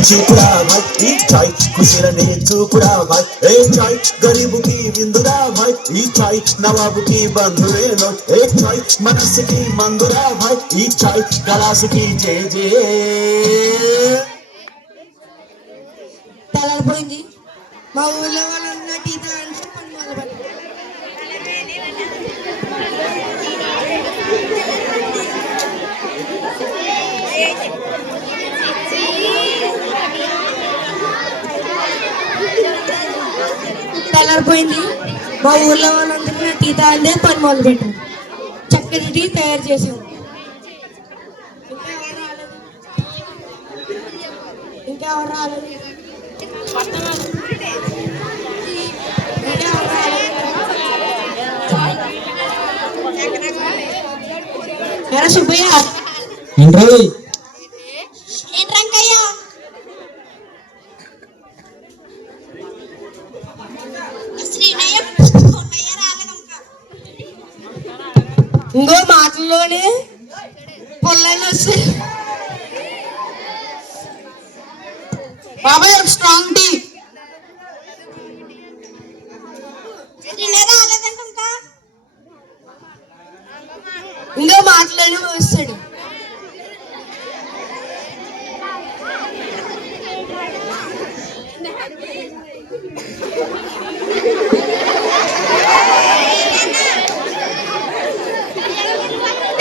చూపురా భాయ్ ఈ చాయ్ కుశలనే చూపురా భాయ్ ఏ చాయ్ గరీబుకి విందురా భాయ్ ఈ చాయ్ నవాబుకి బంధువేలో. ఏ చాయ్ మనస్సుకి మందురా భాయ్ ఈ చాయ్ గలాసుకి జే జే. తెల్లారిపోయింది మా ఊళ్ళో వాళ్ళందరూ టీ తాగడానికి పని మొదలుపెట్టారు తెల్లారిపోయింది మా ఊళ్ళో వాళ్ళందరూ టీ తాగితే పని మొదలు మొదలుపెట్టారు. చక్కటి టీ తయారు చేసాం ఇంకా ఎవరు రాలేదు. ఇంకా ఎవరు రాలేదు. ఇంకా ఎవరు సుబ్బయ్య ఇంకో మాటల్లోనే పొల్లైన వస్తే బాబాయ్ ఒక స్ట్రాంగ్ టీ ఇంకో. మాటలోనే వస్తాడు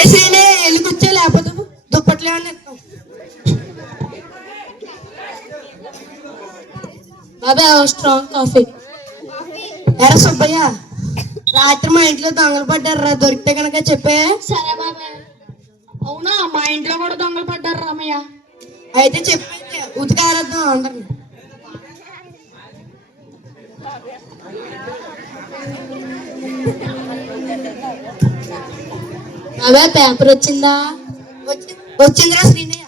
శ్రీనే వెళ్ళి కూర్చో లేకపోతే బాబాయ్ స్ట్రాంగ్ కాఫీ. ఎరా సుబ్బయ్య రాత్రి మా ఇంట్లో దొంగలు పడ్డారు రా దొరికితే కనుక చెప్పే. సరే బాబాయ్. అవునా మా ఇంట్లో కూడా దొంగలు పడ్డారు రామయ్య అయితే చెప్పే ఉతికారద్దాం అందరిని. బాబాయ్ పేపర్ వచ్చిందా? వచ్చి- వచ్చిందిరా శ్రీనయ్య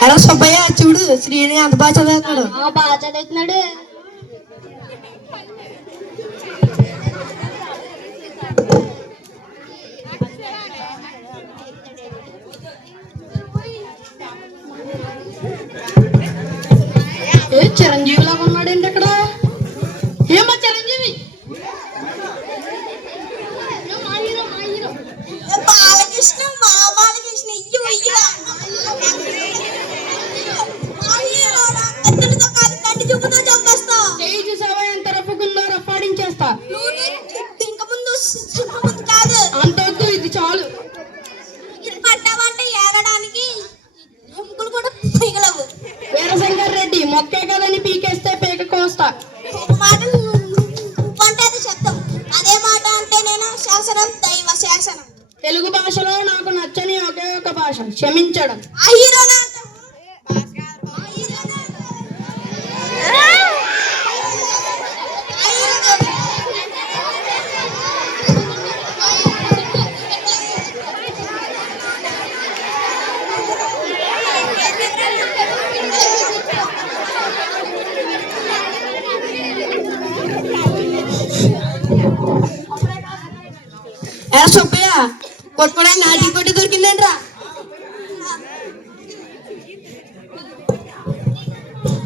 హలో సుబ్బయ్య చూడు శ్రీని అంత బాగా చదువుతున్నాడు. బాగా చదువుతున్నాడు. ఏమో చిరంజీవి. బాలకృష్ణ మా బాలకృష్ణ ఇయ్యు ఇయ్యు చూపుతో చంపేస్తా చేయి చూసావా ఎంత రప్పుకుందో రప్పాడించేస్తా ఒక మాట నువ్వు అంటే అది అదే మాట అంటే నేను శాసనం దైవ శాసనం తెలుగు భాషలో నాకు నచ్చని ఒకే ఒక భాష క్షమించడం ఆ అంటావు? కొట్టుకోవడానికి నాటి కొట్టి దొరికిందంట్రా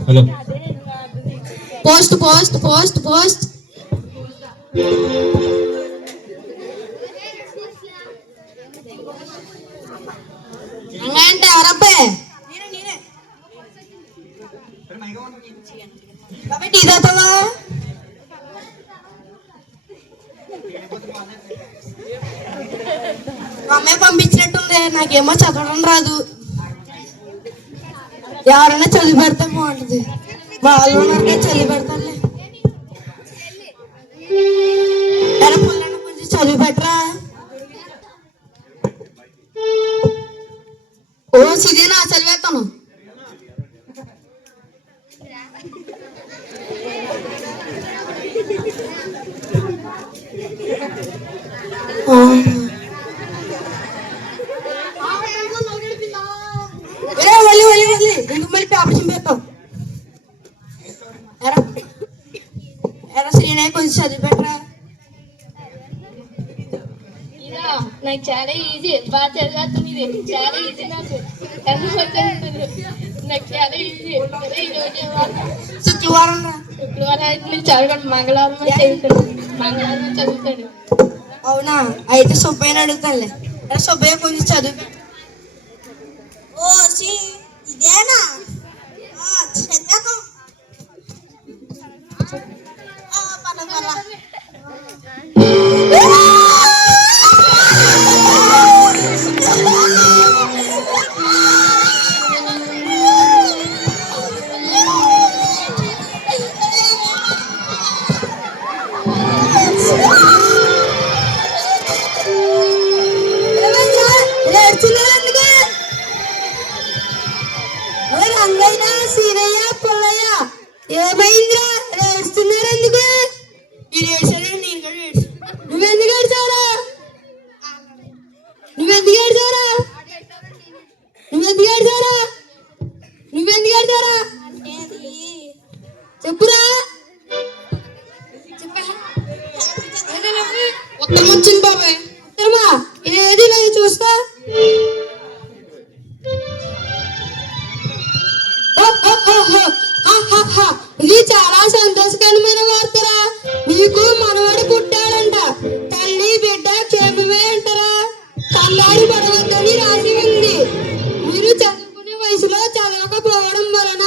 hello post post post post నాకేమో చదవడం రాదు. ఎవరైనా చదివి పెడితే బాగుంటుంది. వాళ్ళు ఉన్నారుగా చదివి పెడతారులే కొంచెం చదివి పెట్టరా? ఓ సుజీనా చదివేస్తాను ఆ. ఏ పేపర్ చింపేస్తావు ఎరా శ్రీనే కొంచెం చదివి పెట్టరా నాకు చాలా ఈజీ బాగా చదివేస్తాను ఇది. చాలా ఈజీ నాకు. నాకు చాలా ఈజీ శుక్రవారం శుక్రవారం అయితే నేను మంగళవారం చదువుతాడు. మంగళవారం చదువుతాడు. అవునా? అయితే సుబ్బయ్యని అడుగుతానులే. సుబ్బయ్య కొంచెం చదివి. ఓ సి ఇదేనా? ఏమైందిరా ఏడుస్తున్నారు ఎందుకు? ఇది ఏడ్చాడు నేను కూడా ఏడ్చా నువ్వెందుకు ఏడ్చావురా? నువ్వెందుకు ఏడ్చావురా? నువ్వెందుకు ఏడ్చావురా? నువ్వెందుకు ఏడ్చావురా? చెప్పురా. చెప్పా ఉత్తరం వచ్చింది బాబాయ్. ఉత్తరమా? ఏది లేదు చూస్తా. ఓ, ఓ. హా, హా, హా. ఇది చాలా సంతోషకరమైన వార్తరా. నీకు మనవడు పుట్టాడంట. తల్లి బిడ్డ క్షేమమే అంటారా. కంగారు పడవద్దని రాసి ఉంది. మీరు చదువుకునే వయసులో చదవకపోవడం వలన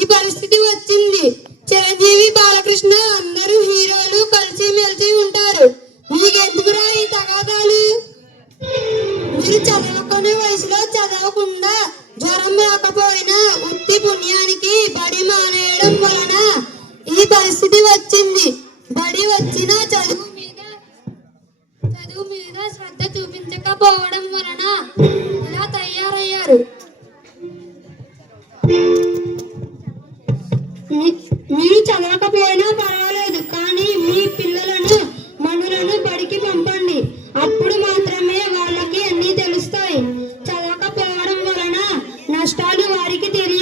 ఈ పరిస్థితి వచ్చింది. చిరంజీవి బాలకృష్ణ అందరూ హీరోలు కలిసి మెలిసి ఉంటారు. మీకెందుకురా ఈ తగాదాలు? మీరు చదువుకునే వయసులో చదవకుండా జ్వరం రాకపోయినా ఉత్తి పుణ్యానికి బడి మానేయడం పరిస్థితి వచ్చింది. బడి వచ్చిన చదువు మీద చదువు మీద శ్రద్ధ చూపించకపోవడం వలన ఇలా తయారయ్యారు? మీరు చదవకపోయినా పర్వాలేదు కానీ మీ పిల్లలను మనులను బడికి పంపండి. అప్పుడు మాత్రమే వాళ్ళకి అన్ని తెలుస్తాయి. చదవకపోవడం వలన నష్టాలు వారికి తెలియదు